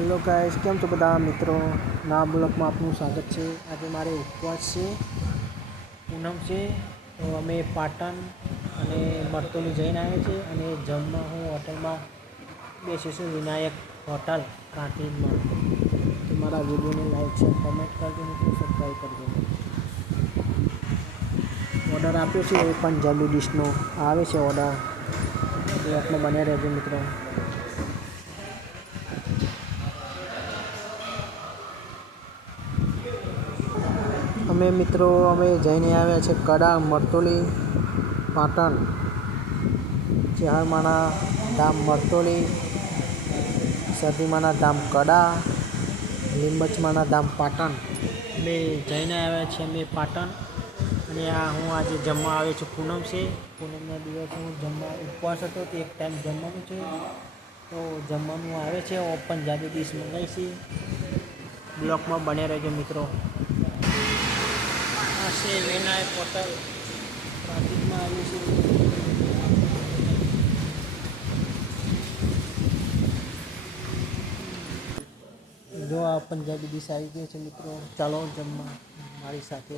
Hello guys, કેમ છો બધા મિત્રો? નવા બ્લોગમાં આપનું સ્વાગત છે. આજે મારે ઉપવાસ છે, પૂનમ છે, તો અમે પાટણ અને મરતોલી જઈને આવ્યા છીએ અને જમવા હું હોટલમાં બેસીશું, વિનાયક હોટલ કાંઠીમાં. તો મારા વિડીયોને લાઈક છે, કમેન્ટ કરજો મિત્રો, સબસ્ક્રાઈબ કરજો. ઓર્ડર આપ્યો છે એ પંજાબી ડિશનો આવે છે ઓર્ડર, બ્લોગમાં બન્યા રહેજો મિત્રો. અમે જઈને આવ્યા છે કડા, મરતોલી, પાટણ, ચેહરમાના ધામ મરતોલી, સતીમાના ધામ કડા, લીંબચમાના ધામ પાટણ. અમે જઈને આવ્યા છીએ અમે પાટણ, અને હું આજે જમવા આવ્યો છું. પૂનમ છે, પૂનમના દિવસે હું જમવા ઉપવાસ હતો, તો એક ટાઈમ જમવાનું છે, તો જમવાનું આવે છે. પંજાબી ડીશ મંગાવી છે, બ્લોગમાં બને રહેજો મિત્રો. આ છે વિનાયક હોટલ કાંઠીમાં આવી છે. જો આ પંજાબી ડીશ આવી ગઈ છે મિત્રો, ચાલો જમવા મારી સાથે.